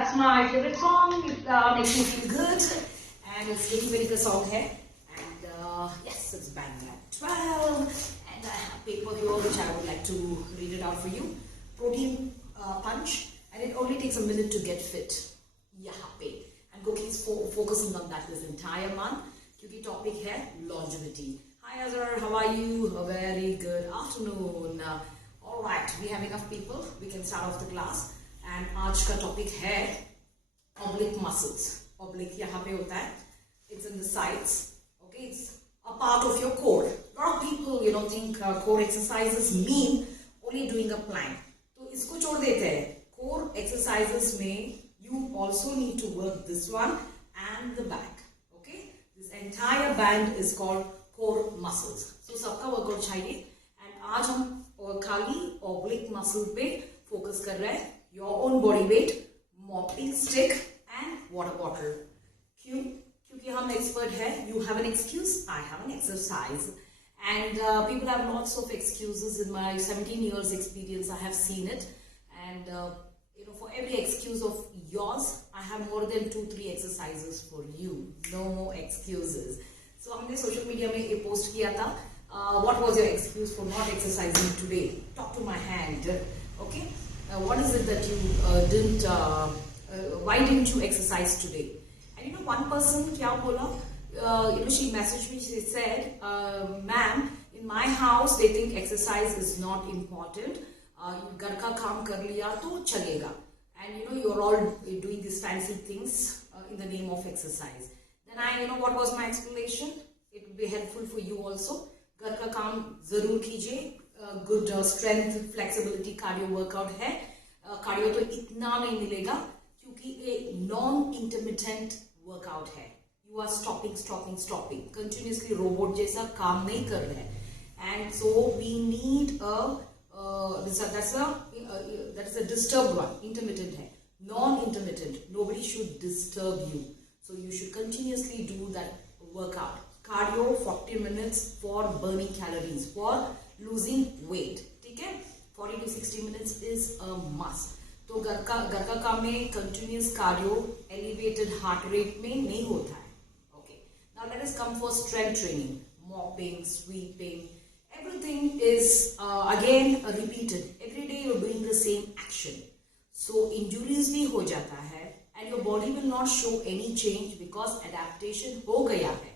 that's my favorite song. It makes me feel good, and it's very good song here. And yes, it's bang at 12, and I have paper here which I would like to read it out for you. Protein punch, and it only takes a minute to get fit. Yahan pe. And Goqii is focusing on that this entire month. Kyunki topic hai longevity. Hi Azhar, how are you? A very good afternoon. All right, we have enough people. We can start off the class. And आज का topic है oblique muscles. Oblique यहाँ पे होता है. It's in the sides. Okay, it's a part of your core. A lot of people, think core exercises mean only doing a plank. तो इसको छोड़ देते हैं. Core exercises में you also need to work this one and the back. Okay, this entire band is called core muscles. So सबका workout चाहिए. And आज हम खाली oblique muscle पे focus कर रहे हैं. Your own body weight, mopping stick and water bottle. क्यों? क्योंकि हम expert है. You have an excuse, I have an exercise. And people have lots of excuses. In my 17 years experience, I have seen it. And for every excuse of yours, I have more than 2-3 exercises for you. No more excuses. So हमने social media में एक post किया था. What was your excuse for not exercising today? Talk to my hand. Okay. What is it that you why didn't you exercise today? And one person kya bola, she messaged me, she said, ma'am, in my house they think exercise is not important. Ghar ka kaam kar liya to chalega. And you're all doing these fancy things in the name of exercise. Then what was my explanation? It would be helpful for you also. Ghar ka kaam zarur kijiye. Good strength, flexibility, cardio workout है. Cardio तो इतना नहीं मिलेगा क्योंकि एक non-intermittent workout है. You are stopping, continuously robot जैसा काम नहीं कर रहे हैं. And so we need that is a disturbed one. Intermittent है. Non-intermittent. Nobody should disturb you. So you should continuously do that workout. Cardio 40 minutes for burning calories, for losing weight. ठीक है? 40 to 60 minutes is a must. तो घर का काम में continuous cardio, elevated heart rate में नहीं होता है. Okay. Now let us come for strength training. Mopping, sweeping, everything is again repeated. Every day you're doing the same action. So injuries भी हो जाता है, and your body will not show any change because adaptation हो गया है.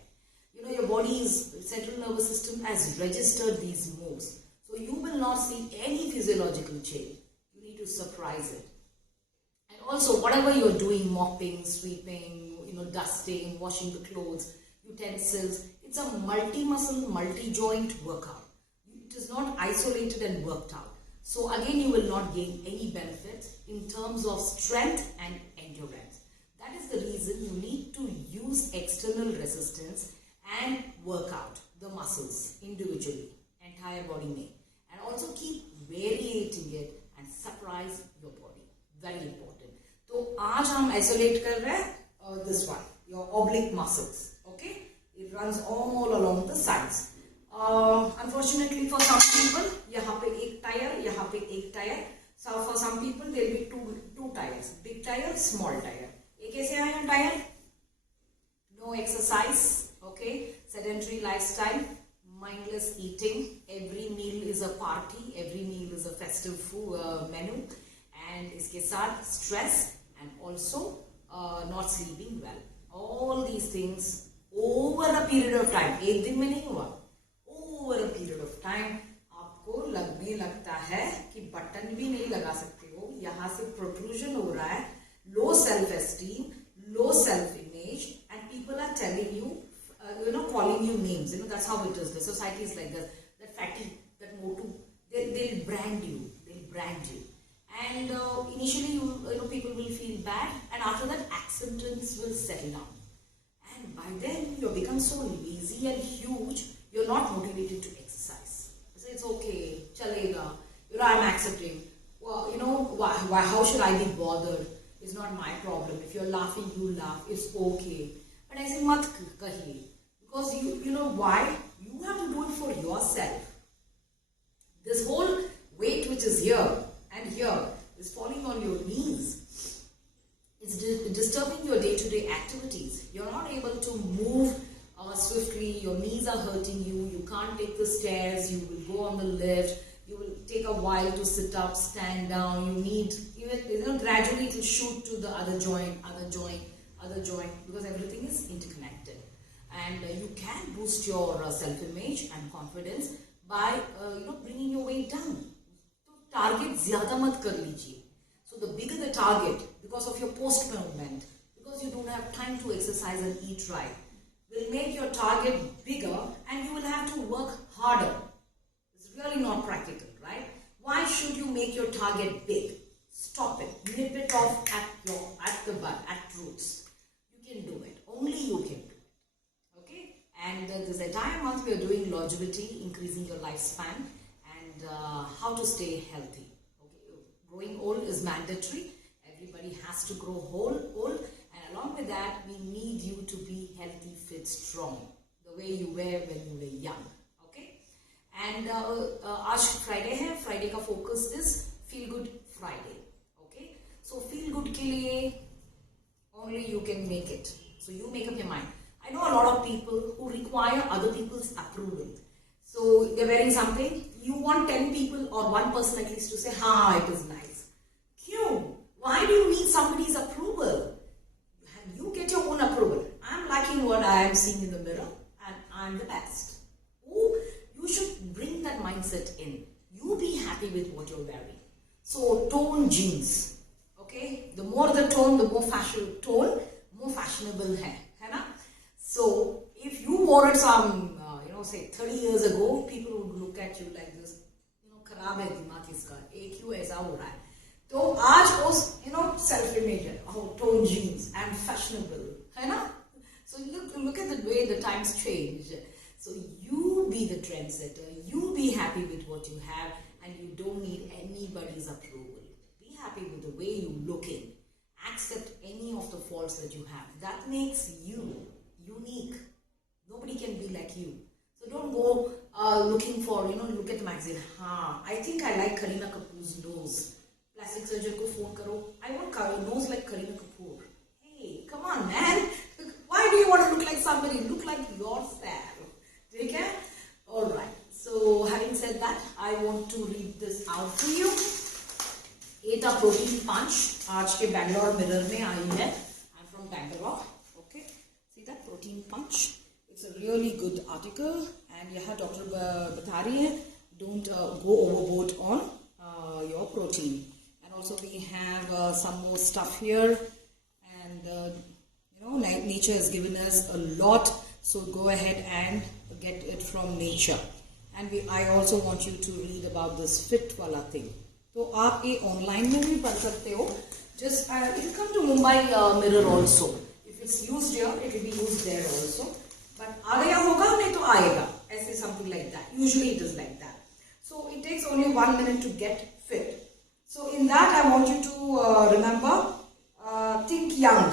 Your body's central nervous system has registered these moves. So you will not see any physiological change. You need to surprise it. And also, whatever you're doing, mopping, sweeping, dusting, washing the clothes, utensils, it's a multi-muscle, multi-joint workout. It is not isolated and worked out. So again, you will not gain any benefit in terms of strength and endurance. That is the reason you need to use external resistance and work out the muscles individually, entire body में, and also keep variating it and surprise your body. Very important. तो आज हम isolate कर रहे हैं this one, your oblique muscles. Okay, it runs all along the sides. Unfortunately for some people, यहाँ पे एक tire, यहाँ पे एक tire. So for some people there will be two tires, big tire, small tire. ये कैसे आया tire? No exercise. Okay, sedentary lifestyle, mindless eating, every meal is a party, every meal is a festive food menu, and इसके साथ stress and also not sleeping well. All these things over a period of time, एक दिन में नहीं हुआ, over a period of time आपको लगने लगता है कि बटन भी नहीं लगा सकते हो, यहाँ से protrusion हो रहा है, low self-esteem, low self-image, and people are telling you, calling you names. That's how it is. The society is like that. That fatty, that motu, they'll brand you. And initially, people will feel bad, and after that, acceptance will settle down. And by then, you become so lazy and huge, you're not motivated to exercise. So it's okay, chalega. I'm accepting. Well, why? How should I be bothered? It's not my problem. If you're laughing, you laugh. It's okay. But I say, mat kahiye. Because you know why? You have to do it for yourself. This whole weight which is here and here is falling on your knees. able to move swiftly, your knees are hurting you, you can't take the stairs, you will go on the lift, you will take a while to sit up, stand down, you need, even gradually to shoot to the other joint, because everything is interconnected. And you can boost your self-image and confidence by bringing your weight down. So target zyada mat kar lijiye. So the bigger the target, because of your post movement, because you don't have time to exercise and eat right, will make your target bigger and you will have to work harder. It's really not practical, right? Why should you make your target big? Stop it. Nip it off at the butt, at roots. You can do it. Only you can do it. Okay? And this entire month we are doing longevity, increasing your lifespan, and how to stay healthy. Okay? Growing old is mandatory. Everybody has to grow old. And along with that, we need you to be healthy, fit, strong. The way you were when you were young. Okay? And आज Friday है. Friday का focus is Feel Good Friday. Okay? So feel good के लिए only you can make it. So you make up your mind. I know a lot of people who require other people's approval. So they're wearing something. You want 10 people or one person at least to say, "Ha, it is nice." Kyun? Why do you need somebody's approval? You get your own approval. I'm liking what I am seeing in the mirror and I'm the best. Oh, you should bring that mindset in. You be happy with what you're wearing. So tone jeans. Okay? The more the tone, the more fashionable hai na? So if you wore it some, say 30 years ago, people would look at you like this. खराब है दिमाग इसका, एक क्यों ऐसा हो रहा है? तो आज उस self image है, tone jeans, I'm fashionable, है ना? So look at the way the times change. So you be the trendsetter, you be happy with what you have, and you don't need anybody's approval. Be happy with the way you looking. Accept any of the faults that you have. That makes you unique. Nobody can be like you. So don't go looking for, look at the magazine. I think I like Kareena Kapoor's nose. Plastic surgeon ko phone karo. I want a nose like Kareena Kapoor. Hey, come on, man. Why do you want to look like somebody? Look like yourself. Okay? Alright. So, having said that, I want to read this out for you. Eta protein punch. आज के Bangalore Mirror में आई है. I'm from Bangalore. Okay. See that protein punch? It's a really good article. And यहाँ doctor बता रही है, don't go overboard on your protein. And also we have some more stuff here. And nature has given us a lot. So go ahead and get it from nature. And I also want you to read about this fit wala thing. So आप ये online में भी पढ़ सकते हो. Just it'll come to Mumbai Mirror also. If it's used here, it will be used there also. But आ गया होगा नहीं तो आएगा. ऐसे something like that. Usually it is like that. So it takes only 1 minute to get fit. So in that I want you to remember, think young.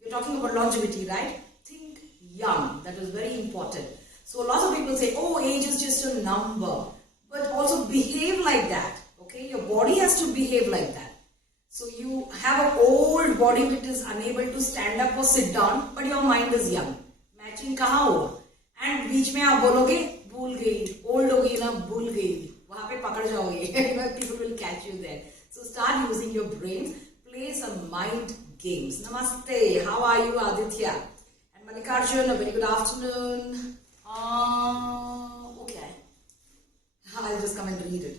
We're talking about longevity, right? Think young. That is very important. So lots of people say, oh, age is just a number. But also behave like that. Okay, your body has to behave like that. So you have an old body which is unable to stand up or sit down, but your mind is young. Matching कहाँ हुआ? And बीच में आप बोलोगे भूल गई, old होगी ना भूल गई, वहाँ पे पकड़ जाओगे. People will catch you there. So start using your brain. Play some mind games. Namaste. How are you, Aditya? And Malikarjun, a very good afternoon. Okay. I'll just come and read it.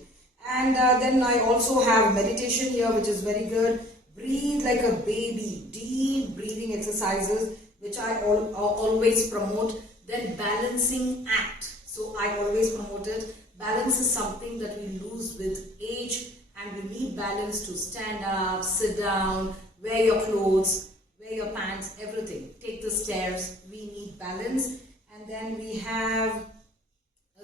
And then I also have meditation here, which is very good. Breathe like a baby. Deep breathing exercises, which I always promote. Then balancing act. So I always promote it. Balance is something that we lose with age, and we need balance to stand up, sit down, wear your clothes, wear your pants, everything. Take the stairs. We need balance. And then we have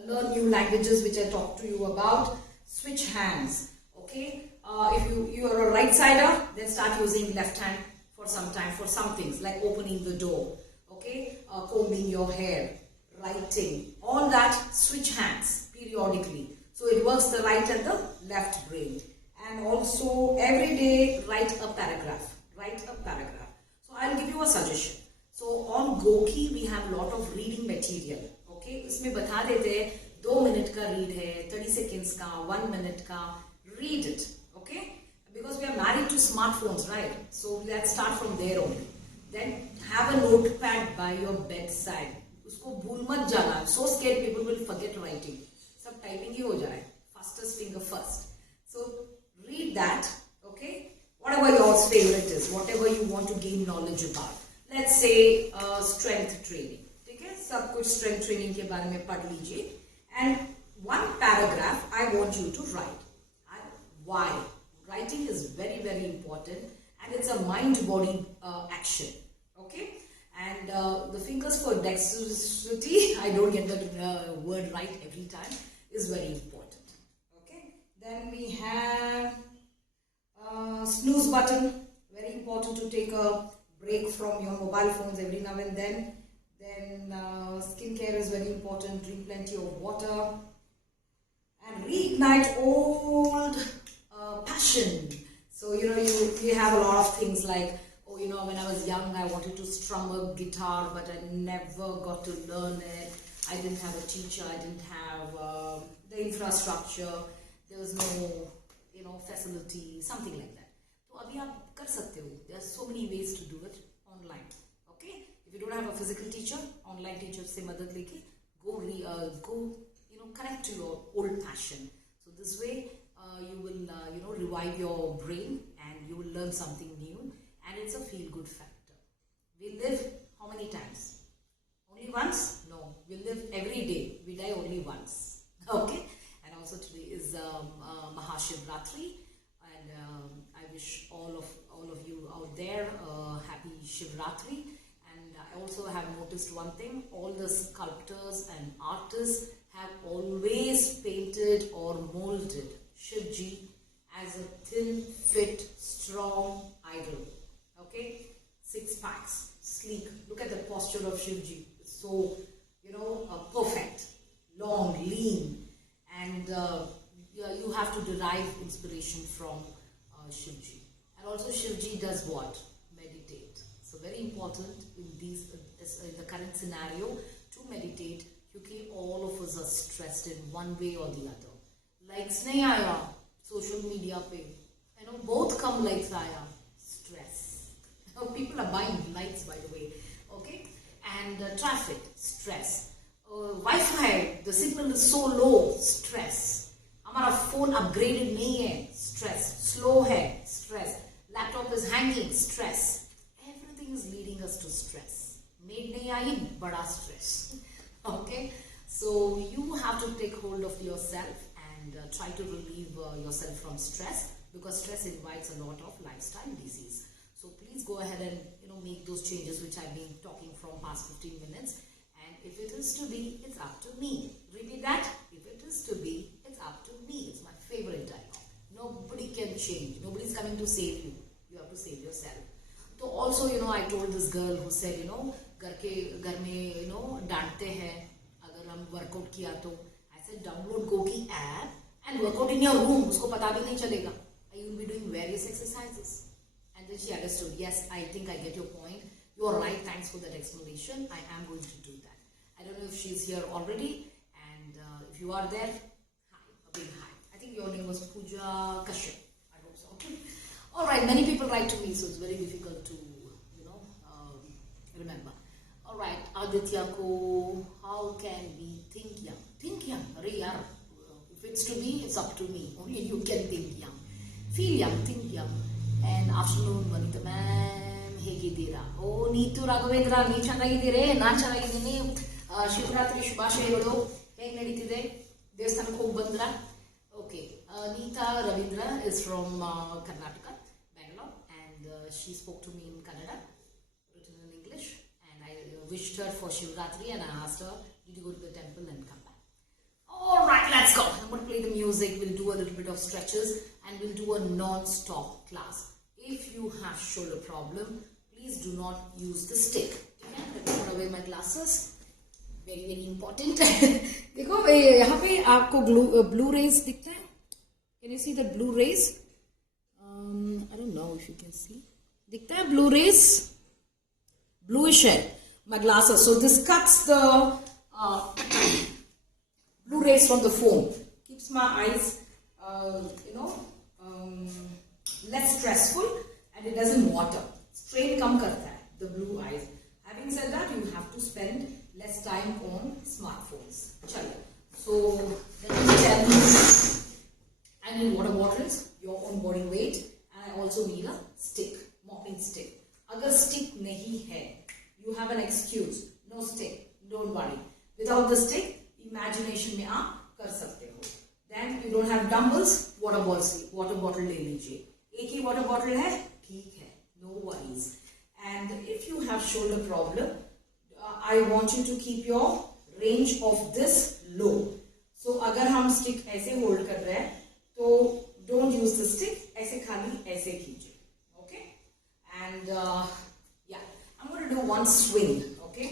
learn new languages, which I talked to you about. Switch hands. Okay. If you are a right sider, then start using left hand for some time for some things like opening the door. Okay. Combing your hair, writing, all that. Switch hands periodically. So it works the right and the left brain. And also every day write a paragraph. Write a paragraph. So I'll give you a suggestion. So on Goqii we have a lot of reading material. Okay, इसमें बता देते हैं 2 minute का read है, 30 seconds का, 1 minute का. Read it. Okay, because we are married to smartphones, right? So let's start from there only. Then have a notepad by your bedside. उसको भूल मत जाना. I'm so scared people will forget writing. सब typing ही हो जा रहा है. Fastest finger first. So read that. Okay, whatever your favorite is, whatever you want to gain knowledge about. Let's say strength training. ठीक है, सब कुछ strength training के बारे में पढ़ लीजिए. And one paragraph I want you to write. Why? Writing is very, very important, and it's a mind-body action. Okay, and the fingers for dexterity, I don't get the word right every time, is very important. Okay, then we have snooze button. Very important to take a break from your mobile phones every now and then. Then skincare is very important. Drink plenty of water and reignite old passion. So you have a lot of things like, oh, when I was young I wanted to strum a guitar, but I never got to learn it. I didn't have a teacher, I didn't have the infrastructure, there was no facility, something like that. तो अभी आप कर सकते हो. There are so many ways to do it online. Okay, if you don't have a physical teacher, online teacher से मदद लेके go connect to your old passion. So this way you will revive your brain and you will learn something new, and it's a feel good factor. We live how many times? Only once? No, we live every day. We die only once. Okay, and also today is Mahashivratri, and I wish all of you out there happy Shivratri. And I also have noticed one thing: all the sculptors and artists have always painted or molded Shivji as a thin, fit, strong idol. Okay, 6 packs, sleek. Look at the posture of Shivji. It's so perfect, long, lean, and you have to derive inspiration from Shivji. And also Shivji does what? Meditate. So very important in the current scenario to meditate, because all of us are stressed in one way or the other. Likes nahi aaya social media pe, both come likes aaya, stress. People are buying likes, by the way. Okay, and traffic, stress. Wi-Fi, the signal is so low, stress. हमारा phone upgraded नहीं है, stress. Slow है, stress. Laptop is hanging, stress. Everything is leading us to stress. Maid नहीं आई, बड़ा stress. Okay, so you have to take hold of yourself and try to relieve yourself from stress, because stress invites a lot of lifestyle disease. So please go ahead and make those changes which I've been talking from past 15 minutes. And if it is to be, it's up to me. Repeat that. If it is to be, it's up to me. It's my favorite dialogue. Nobody can change. Nobody is coming to save you. You have to save yourself. So also, I told this girl who said, घर में डांटते हैं अगर हम workout किया तो. I said download Goqii app and work out in your room. उसको पता भी नहीं चलेगा. You will be doing various exercises. And then she understood. Yes, I think I get your point. You are right. Thanks for that explanation. I am going to do that. I don't know if she's here already. And if you are there, hi, a big hi. I think your name was Pooja Kashyap. I hope so. Okay. All right. Many people write to me, so it's very difficult to, remember. All right. Aditya ko, how can we think young? Think young. Arey yaar. If it's to be, it's up to me. Only you can think young. Feel young. Think young. And afternoon, Wanitha ma'am, ಹೇಗಿದ್ದೀರಾ? ಓ ನೀತು ರಾಘವೇಂದ್ರ, ನೀವು ಚೆನ್ನಾಗಿದ್ದೀರಿ? ನಾನು ಚೆನ್ನಾಗಿದ್ದೀನಿ. ಶಿವರಾತ್ರಿ ಶುಭಾಶಯಗಳು. ಹೇಗೆ ನಡೀತಿದೆ? ದೇವಸ್ಥಾನಕ್ಕೆ ಹೋಗಿ ಬಂದ್ರಾ? Okay. Neeta Ravindra is from Karnataka, Bangalore, and she spoke to me in Kannada, written in English, and I wished her for Shivratri, and I asked her, did you go to the temple and come back? Alright, let's go. I'm going to play the music, we'll do a little bit of stretches, and we'll do a non-stop class. If you have shoulder problem, please do not use the stick. Okay? Let me put away my glasses. Very, very important. देखो यहाँ पे आपको blue rays दिखता है? Can you see the blue rays? I don't know if you can see. दिखता है blue rays? bluish hair. My glasses. So this cuts the blue rays from the foam. Keeps my eyes, less stressful, and it doesn't water. Strain kam karta hai, the blue eyes. Having said that, you have to spend less time on smartphones. Chalo. So let me tell you, I need water bottles, your own body weight, and I also need a stick, mopping stick. Agar stick nahi hai, you have an excuse. No stick, don't worry. Without the stick, imagination mein aap kar sakte ho. Then you don't have dumbbells, water bottle le lijiye. Ek hi water bottle hai, theek hai, no worries. And if you have shoulder problem, I want you to keep your range of this low. So agar hum stick aise hold kar rahe hain, so don't use the stick, aise khali aise kijiye. Okay? And yeah, I'm going to do one swing. Okay?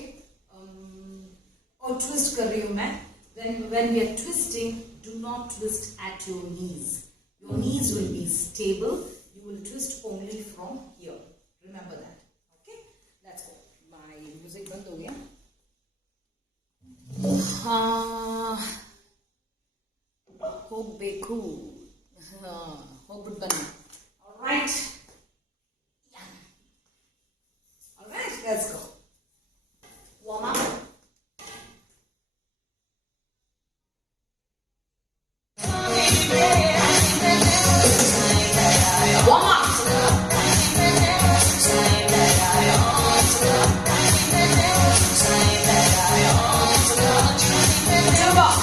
Or twist kar rahi hu main. Then when we are twisting, do not twist at your knees. Your knees will be stable. You will twist only from here. Remember that. Okay? Let's go. My music band ho gaya. Hogbeku. Hogbeku. Alright. Yeah. Alright, let's go. Warm up. Warm up. Two box.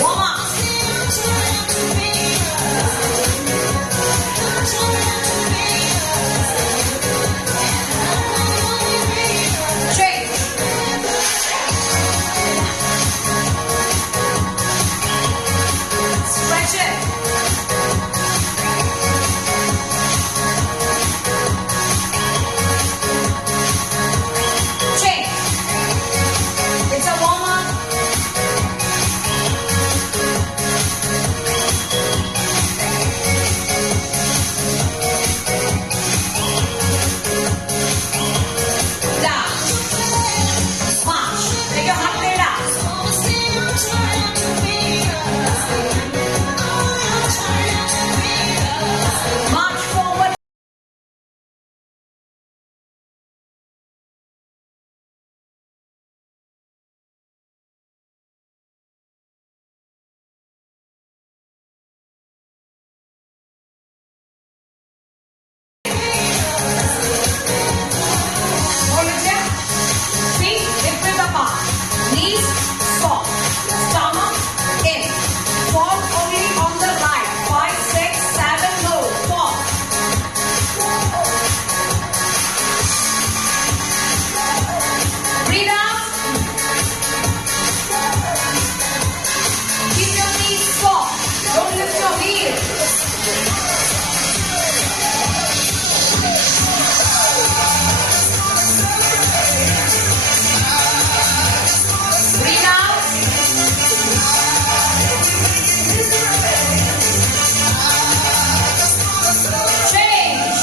Warm up. Change. Stretch it. Change. It's a warm up. Down. March. Take your hot leg down. March forward. Hold it there. Feet hip width apart. Knees soft. Stomach in. Fall only on the right. 5, 6, 7, low. Fall. Breathe out. Keep your knees soft. Don't lift your heels. Breathe out. Change.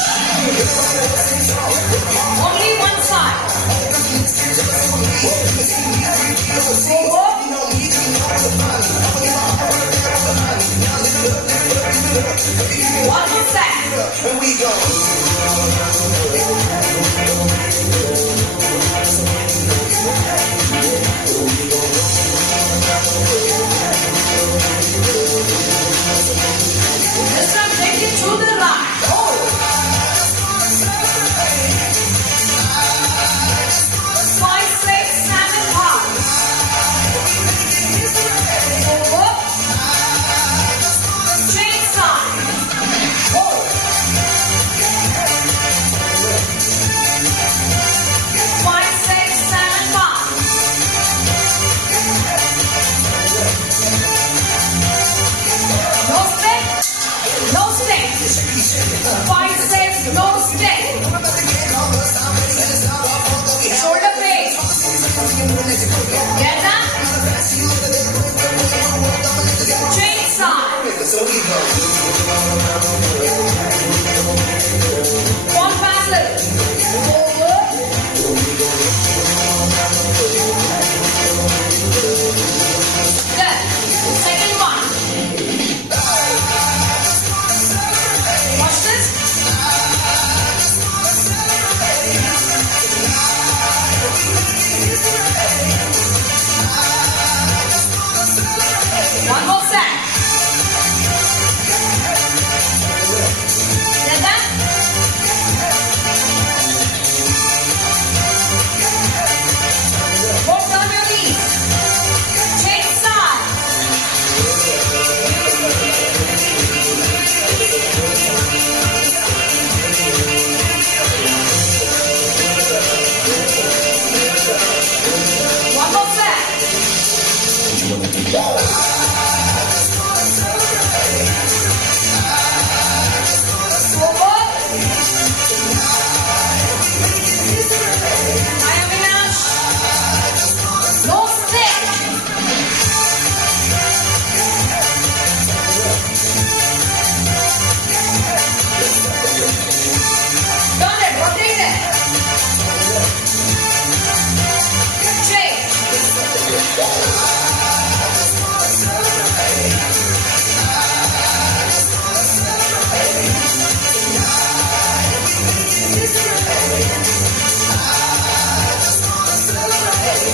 Only one side. One more set. This time take it to the right. Five, 6, 7 hard. Over. Change side. Hold. 5, 6, 7 hard. No stick. No stick. 5, 6, no stick. Shoulder base. Get that? Change side.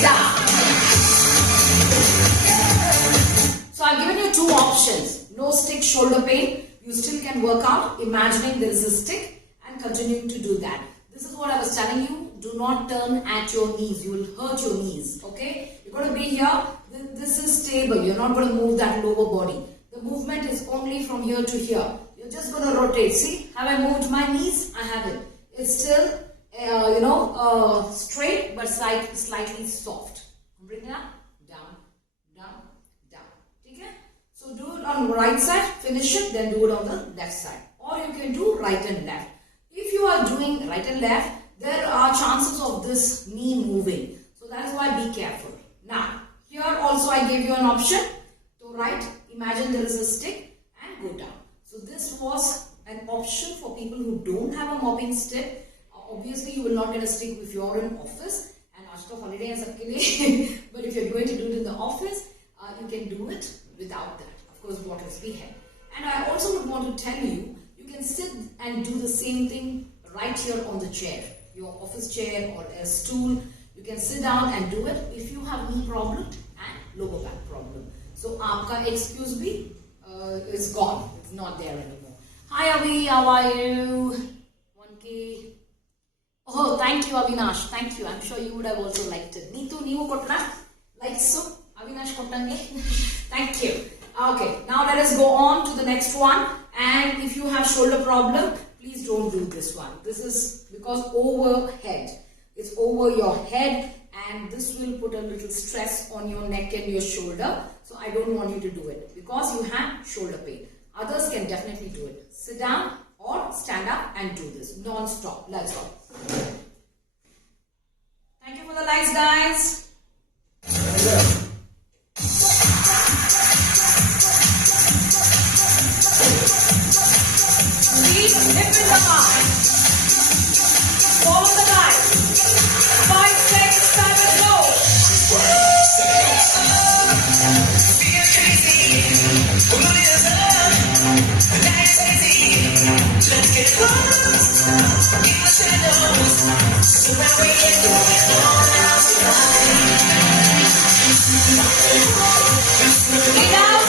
Down. So I've given you two options. No stick, shoulder pain. You still can work out, imagining there is a stick and continuing to do that. This is what I was telling you. Do not turn at your knees. You will hurt your knees. Okay? You're going to be here. This is stable. You're not going to move that lower body. The movement is only from here to here. You're just going to rotate. See? Have I moved my knees? I haven't. It's still, straight but slightly soft. Bring it up. Down, down, down. Okay? So do it on the right side. Finish it. Then do it on the left side. Or you can do right and left. If you are doing right and left, there are chances of this knee moving. So that is why be careful. Now, here also I gave you an option. To right, imagine there is a stick and go down. So this was an option for people who don't have a mopping stick. Obviously, you will not get a stick if you are in office. And after holiday and sabke liye. But if you are going to do it in the office, you can do it without that. Of course, what is behind. And I also would want to tell you, you can sit and do the same thing right here on the chair. Your office chair or a stool. You can sit down and do it if you have knee problem and lower back problem. So, aapka excuse me is gone. It's not there anymore. Hi Avi, how are you? 1K. Oh, thank you Avinash. Thank you. I'm sure you would have also liked it. Neetu, neevu kottana? Like so? Avinash kottange? Thank you. Okay, now let us go on to the next one. And if you have shoulder problem, please don't do this one. This is because overhead. It's over your head and this will put a little stress on your neck and your shoulder. So I don't want you to do it because you have shoulder pain. Others can definitely do it. Sit down or stand up and do this non-stop. Let's go. Thank you for the likes, guys. Feet hip width apart. Follow the line. 5, 6, 7, go. Let's get close in the shadows. So now we get going on outside. Breathe out.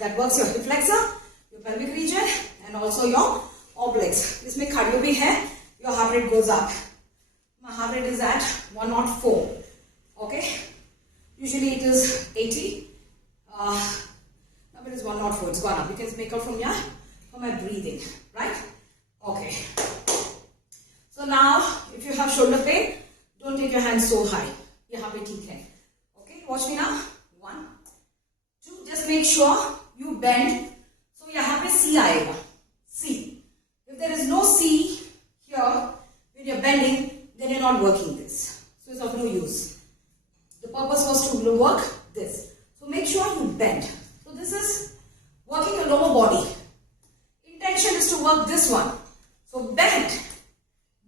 That works your hip flexor, your pelvic region, and also your obliques. इसमें cardio भी है. Your heart rate goes up. My heart rate is at 104. Okay. Usually it is 80. Now it is 104. It's gone up. You can make out from here from my breathing, right? Okay. So now, if you have shoulder pain, don't take your hands so high. यहाँ पे ठीक है. Okay. Watch me now. 1, 2. Just make sure you bend. So यहाँ पे C आएगा. C. If there is no C here when you're bending, then you're not working this. So it's of no use. The purpose was to work this. So make sure you bend. So this is working your lower body. Intention is to work this one. So bend.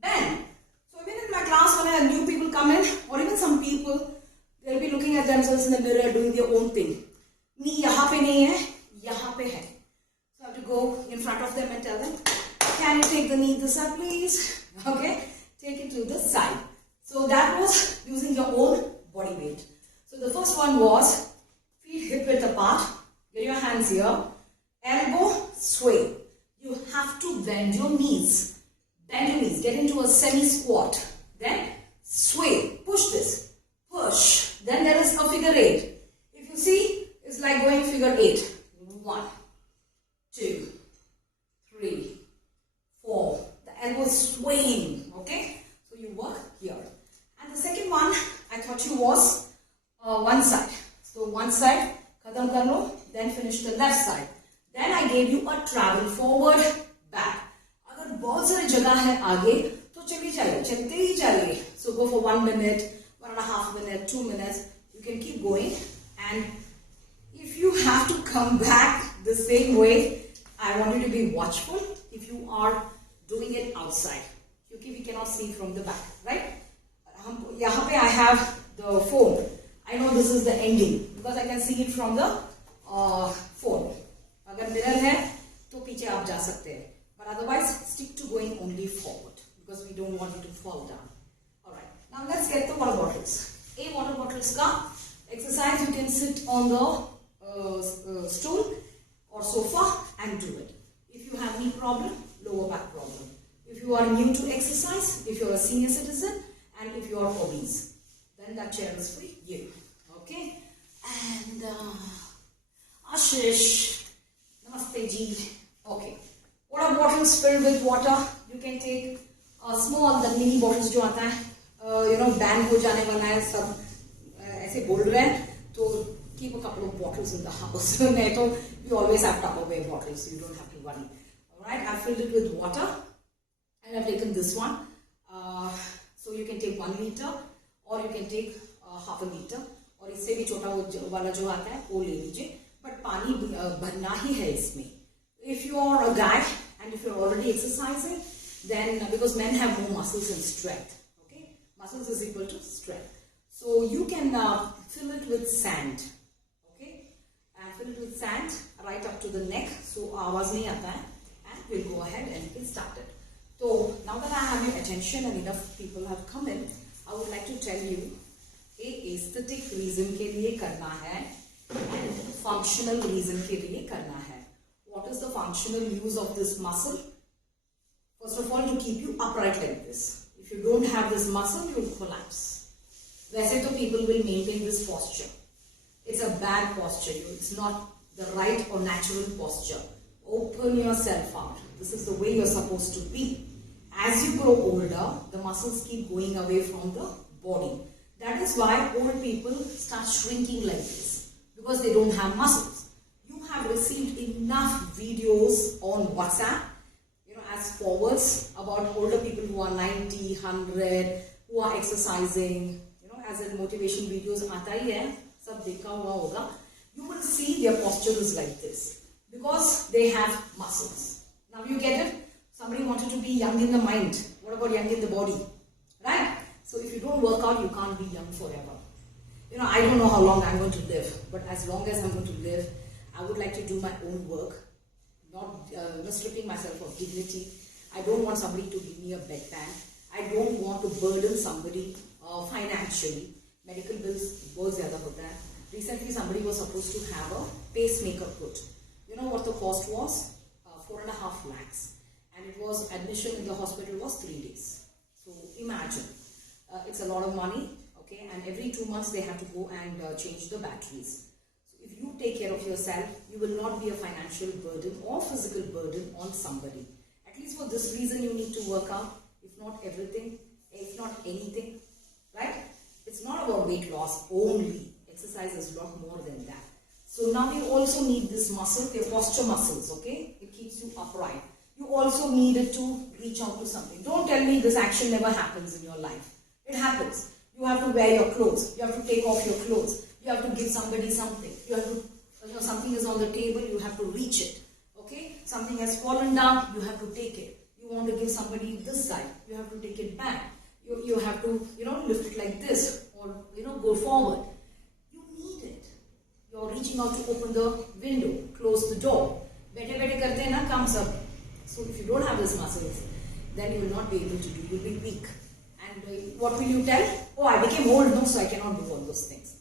Bend. So even in my class when I have new people come in, or even some people, they'll be looking at themselves in the mirror doing their own thing. Knee यहाँ पे नहीं है, यहाँ पे है. So I have to go in front of them and tell them, can you take the knee this side please? Okay, take it to the side. So that was using your own body weight. So the first one was feet hip width apart. Get your hands here. Elbow sway. You have to bend your knees. Bend your knees. Get into a semi-squat. Then sway. Push this. Push. Then there is a figure 8. If you see, it's like going figure 8. 1, 2, 3, 4. The elbow is swaying. Okay? So you work here. And the second one, I taught you was one side. So one side, khadam kar lo, then finish the left side. Then I gave you a travel forward, back. अगर बहुत सारी जगह है आगे, तो चली जाइए, चलते ही जाइए. So go for 1 minute, 1.5 minutes, 2 minutes. You can keep going. And if you have to come back the same way, I want you to be watchful if you are doing it outside. Because we cannot see from the back, right? यहाँ पे I have the phone. I know this is the ending because I can see it from the phone. अगर mirror है तो पीछे आप जा सकते हैं. But otherwise, stick to going only forward because we don't want you to fall down. Alright, now let's get the water bottles. A water bottles का exercise, you can sit on the stool or sofa and do it. If you have knee problem, lower back problem. If you are new to exercise, if you are a senior citizen, and if you are obese, then that chair is for you. Okay? And Ashish, Namaste ji. Okay. Water bottles filled with water. You can take a small, the mini bottles जो आता है, ban हो जाने वाला है सब ऐसे बोल रहे हैं, तो keep a couple of bottles in the house. नहीं तो you always have Tupperware bottles, so you don't have to worry. Alright, I've filled it with water and I've taken this one. So you can take 1 liter or you can take half a liter, और इससे भी छोटा वाला जो आता है वो ले लीजिए, बट पानी भरना ही है इसमें. If you are a guy and if you're already exercising, then because men have more muscles and strength, okay, muscles is equal to strength, so you can fill it with sand, okay, and fill it with sand right up to the neck, so आवाज नहीं आता है, and we'll go ahead and get started. So now that I have your attention and enough people have come in, I would like to tell you एक aesthetic reason के लिए करना है and functional reason के लिए करना है. What is the functional use of this muscle? First of all, to keep you upright like this. If you don't have this muscle, you will collapse. वैसे तो people will maintain this posture. It's a bad posture. It's not the right or natural posture. Open yourself out. This is the way you're supposed to be. As you grow older, the muscles keep going away from the body. That is why old people start shrinking like this, because they don't have muscles. You have received enough videos on WhatsApp, as forwards about older people who are 90, 100, who are exercising, as in motivation videos aata hi hai, sab dekha hua hoga. You will see their posture is like this, because they have muscles. Now you get it? Somebody wanted to be young in the mind. What about young in the body? Right? So if you don't work out, you can't be young forever. I don't know how long I'm going to live, but as long as I'm going to live, I would like to do my own work, not stripping myself of dignity. I don't want somebody to give me a bedpan. I don't want to burden somebody financially. Medical bills बहुत ज़्यादा होता है. Recently, somebody was supposed to have a pacemaker put. You know what the cost was? 4.5 lakhs, and it was admission in the hospital was 3 days. So imagine, it's a lot of money. Okay, and every 2 months they have to go and change the batteries. So if you take care of yourself, you will not be a financial burden or physical burden on somebody. At least for this reason you need to work out, if not everything, if not anything, right? It's not about weight loss only. Exercise is a lot more than that. So now you also need this muscle, your posture muscles, okay? It keeps you upright. You also need it to reach out to something. Don't tell me this action never happens in your life. It happens. You have to wear your clothes. You have to take off your clothes. You have to give somebody something. You have to, something is on the table, you have to reach it. Okay? Something has fallen down, you have to take it. You want to give somebody this side, you have to take it back. You have to, lift it like this, or, go forward. You need it. You're reaching out to open the window, close the door. Bete karte hai na kaam sab. So if you don't have these muscles, then you will not be able to do. You'll be weak. And what will you tell? Oh, I became old, no, so I cannot do all those things.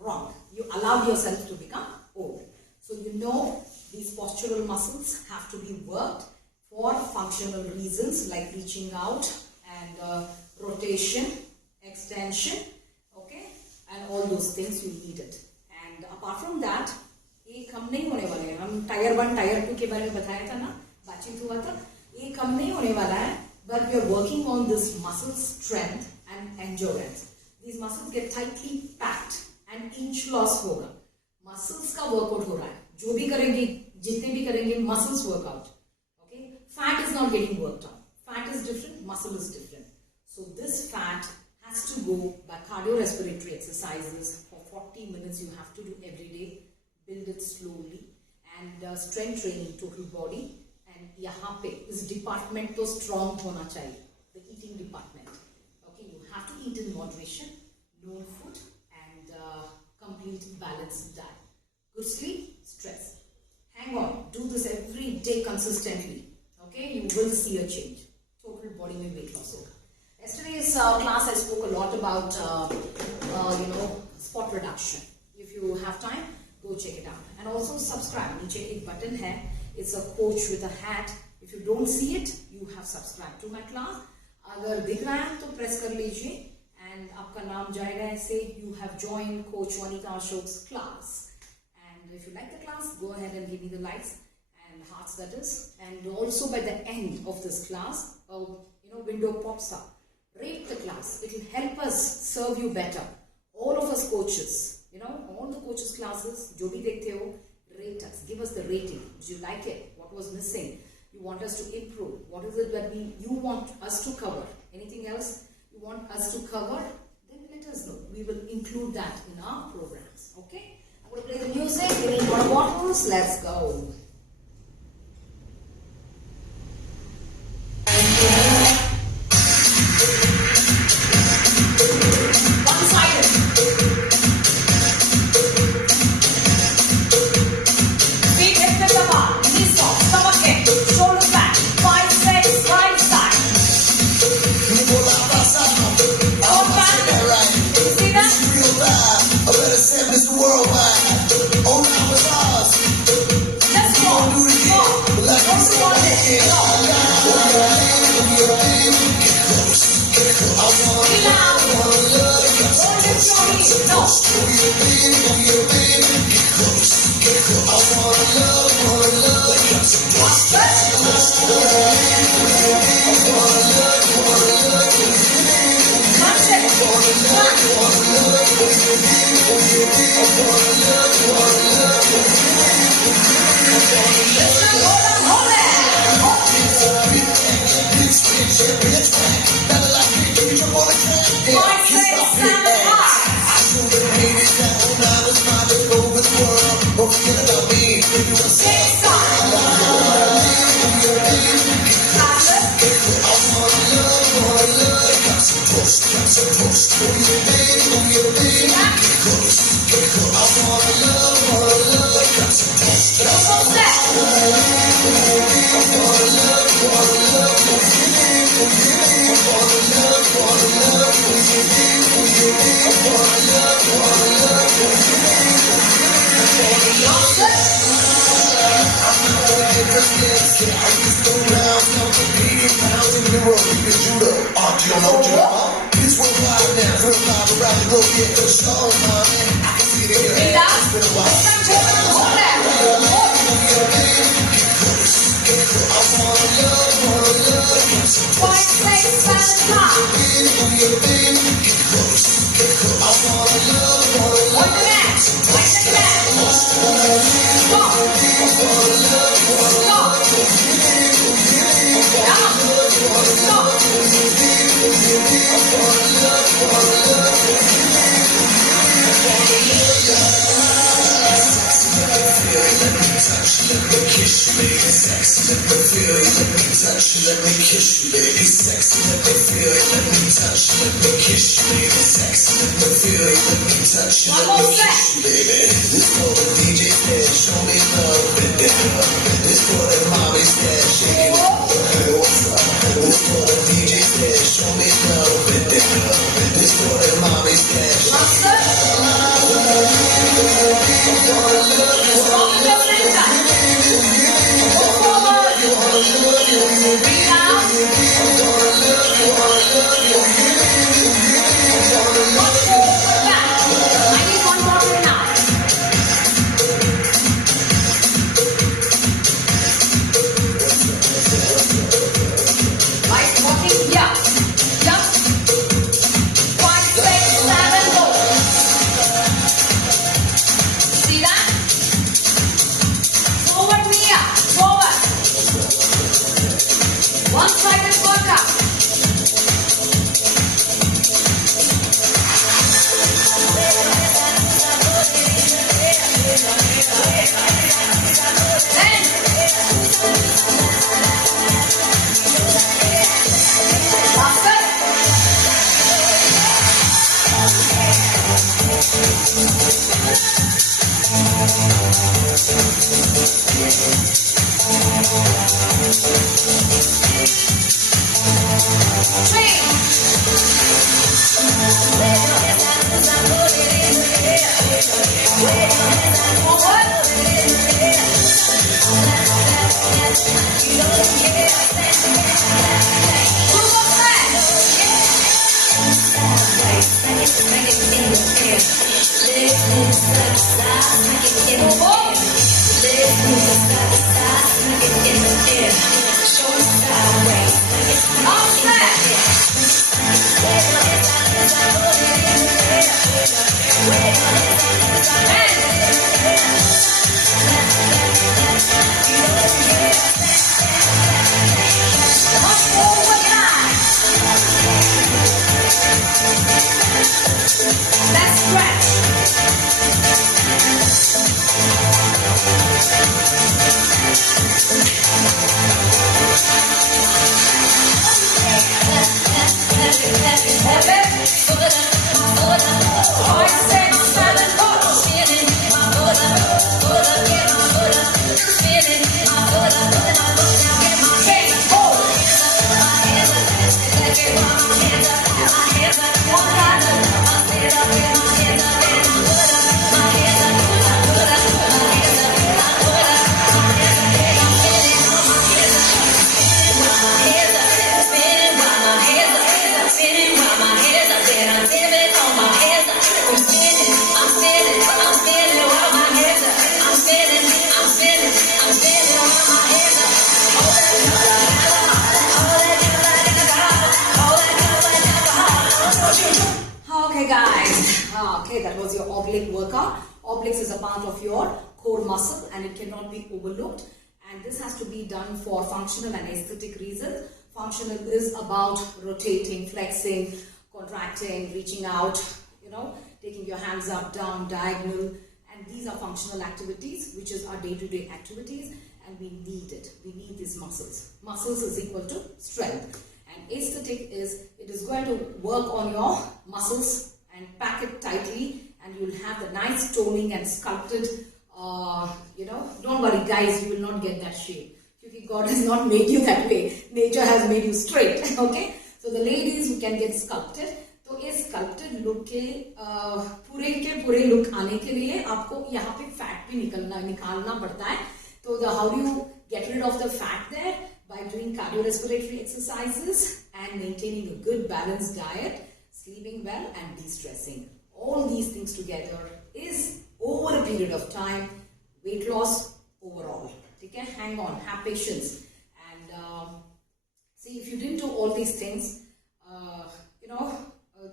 Wrong. You allowed yourself to become old. So these postural muscles have to be worked for functional reasons like reaching out and rotation, extension, okay, and all those things you need it. And apart from that, एक हम नहीं होने वाले हैं. हम tyre 1, tyre 2 के बारे में बताया था ना, बातचीत हुआ था. एक हम नहीं होने वाला है. But we are working on this muscle strength and endurance. These muscles get tightly packed and inch loss होगा. Muscles का workout हो रहा है. जो भी करेंगे, जितने भी करेंगे, muscles workout. Okay? Fat is not getting worked on. Fat is different, muscle is different. So this fat has to go by cardiorespiratory exercises for 40 minutes. You have to do every day. Build it slowly. And strength training, total body. And यहाँ पे इस department तो strong होना चाहिए, the eating department. Okay, you have to eat in moderation, no food, and complete balanced diet. Good sleep, stress. Hang on, do this every day consistently. Okay, you will see a change. Total body में weight loss होगा. Yesterday's class I spoke a lot about spot reduction. If you have time, go check it out. And also subscribe. नीचे एक button है. It's a coach with a hat. If you don't see it, you have subscribed to my class. अगर दिख रहा है तो press कर लीजिए and आपका नाम जाएगा ऐसे. You have joined Coach Wanitha Ashok's class. And if you like the class, go ahead and give me the likes cards, that is. And also by the end of this class, a window pops up. Rate the class. It will help us serve you better. All of us coaches, all the coaches classes, jo bhi dekhte ho, rate us. Give us the rating. Did you like it? What was missing? You want us to improve? What is it that you want us to cover? Anything else you want us to cover? Then let us know. We will include that in our programs. Okay? I'm going to play the music. We need water bottles. Let's go. Okay, that was your oblique workout. Obliques is a part of your core muscle and it cannot be overlooked. And this has to be done for functional and aesthetic reasons. Functional is about rotating, flexing, contracting, reaching out, taking your hands up, down, diagonal. And these are functional activities, which is our day-to-day activities. And we need it. We need these muscles. Muscles is equal to strength. And aesthetic is, it is going to work on your muscles and pack it tightly. And you will have the nice toning and sculpted, don't worry guys, you will not get that shape. Because God has not made you that way. Nature has made you straight. Okay. So the ladies who can get sculpted, तो ये sculpted look के पूरे look आने के लिए आपको यहाँ पे fat भी निकालना पड़ता है. So how do you get rid of the fat there? By doing cardiorespiratory exercises and maintaining a good balanced diet, sleeping well and de-stressing. All these things together is over a period of time weight loss overall. Okay, hang on, have patience, and see, if you didn't do all these things,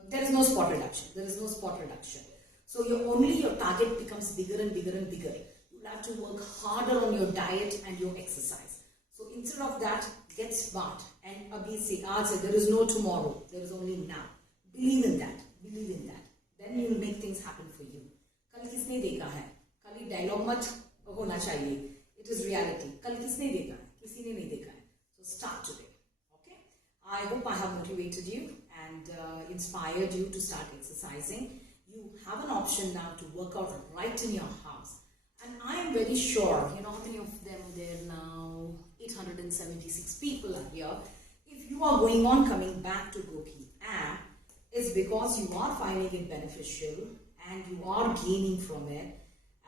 there is no spot reduction. There is no spot reduction. So your target becomes bigger and bigger and bigger. You have to work harder on your diet and your exercise. So instead of that, get smart and abhi se aaj se, there is no tomorrow. There is only now. Believe in that. Believe in that. Then you will make things happen for you. कल किसने देखा है? कल dialogue मत होना चाहिए. It is reality. कल किसने देखा है? किसी ने नहीं देखा है. So start today. Okay. I hope I have motivated you and inspired you to start exercising. You have an option now to work out right in your house. And I am very sure, how many of them are there now? 876 people are here. If you are going on coming back to Goqii app, it's because you are finding it beneficial and you are gaining from it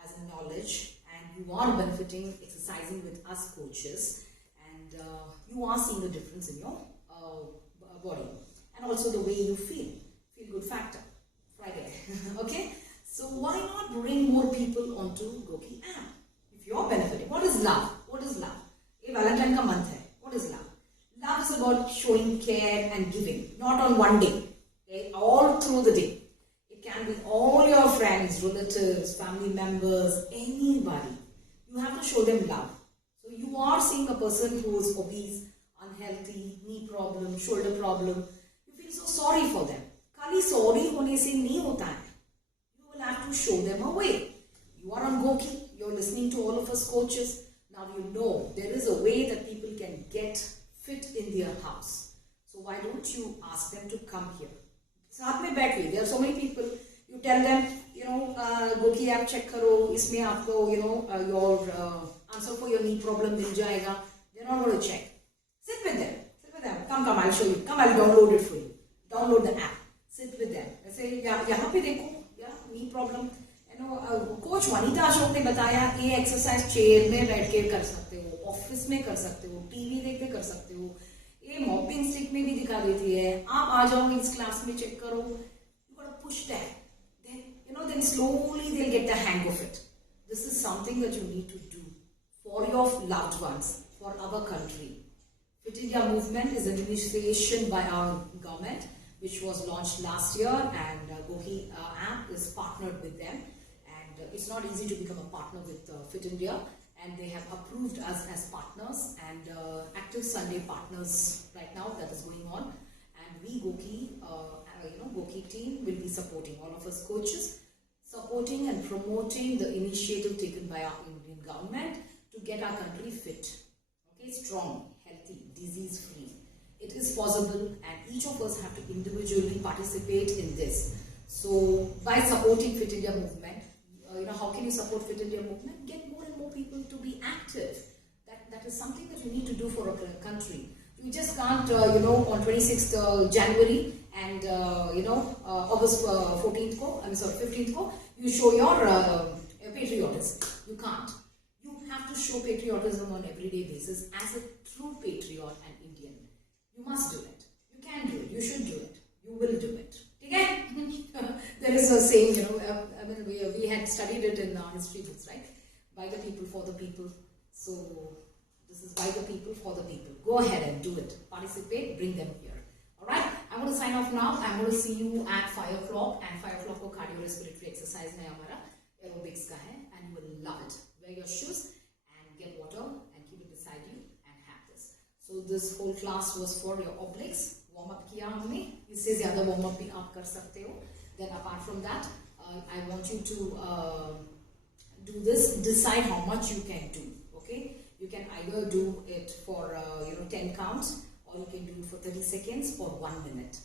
as a knowledge and you are benefiting exercising with us coaches and you are seeing a difference in your body and also the way you feel good factor Friday. Okay, so why not bring more people onto Goqii app if you are benefiting? What is love? What is love? A Valentine ka month hai. What is love? Love is about showing care and giving, not on one day. Okay? All through the day. It can be all your friends, relatives, family members, anybody. You have to show them love. So you are seeing a person who is obese, unhealthy, knee problem, shoulder problem. You feel so sorry for them. Kali sorry hone se nahi hota hai. You will have to show them a way. You are on Goqii. You are listening to all of us coaches. Now you know there is a way that people can get fit in their house. So why don't you ask them to come here? साथ में बैठिए. There are so many people. You tell them, Goqii app check करो. इसमें आपको, your answer for your knee problem मिल जाएगा. They're not going to check. Sit with them. Sit with them. Come, I'll show you. Come, I'll download it for you. Download the app. Sit with them. ऐसे यहाँ पे देखो, knee problem. Coach Vanita Ashok ने बताया ये exercise chair में बैठ के कर सकते हो, ऑफिस में कर सकते हो, टीवी देख के कर सकते हो, ये मॉपिंग स्टिक में भी दिखा देती है. आप आ जाओ इस क्लास में, चेक करो. You gotta push that. Then slowly they'll get the hang of it. This is something that you need to do for your loved ones, for our country. Fit India movement is an initiation by our government, which was launched last year, and Goqii app is partnered with them. It's not easy to become a partner with Fit India, and they have approved us as partners and active Sunday partners right now. That is going on, and we Goqii team will be supporting all of us coaches, supporting and promoting the initiative taken by our Indian government to get our country fit, okay, strong, healthy, disease free. It is possible, and each of us have to individually participate in this. So by supporting Fit India movement, how can you support Fit India movement? Get more and more people to be active. That is something that you need to do for a country. You just can't, on 26th January and, August 15th ko, you show your patriotism. You can't. You have to show patriotism on everyday basis as a true patriot and Indian. You must do it. You can do it. You should do it. You will do it. Okay? There is a saying, we had studied it in our history books, right? By the people, for the people. So, this is by the people, for the people. Go ahead and do it. Participate, bring them here. Alright? I want going to sign off now. I'm going to see you at 5 o'clock, and 5 o'clock को cardiorespiratory exercise में हमारा aerobics का है, and you will love it. Wear your shoes and get water and keep it beside you and have this. So this whole class was for your obliques. Warm up किया हमने, इससे ज़्यादा warm up भी आप कर सकते हो. Then apart from that, I want you to do this. Decide how much you can do. Okay, you can either do it for 10 counts, or you can do it for 30 seconds or 1 minute.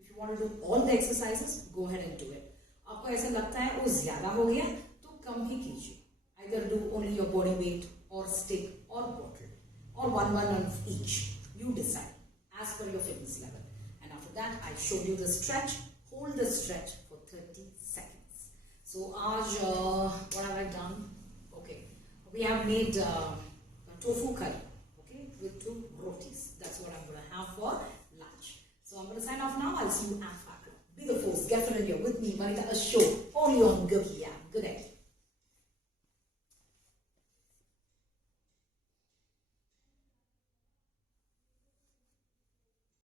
If you want to do all the exercises, go ahead and do it. आपको ऐसा लगता है वो ज़्यादा हो गया तो कम ही कीजिए. Either do only your body weight or stick or bottle or one of each. You decide as per your fitness level. And after that, I showed you the stretch. Hold the stretch for 30 seconds. So आज what have I done? Okay, we have made tofu curry. Okay, with 2 rotis. That's what I'm going to have for lunch. So I'm going to sign off now. I'll see you at 5 o'clock. Be the force. Get familiar with me, Wanitha, a show only on Goqii. Good day.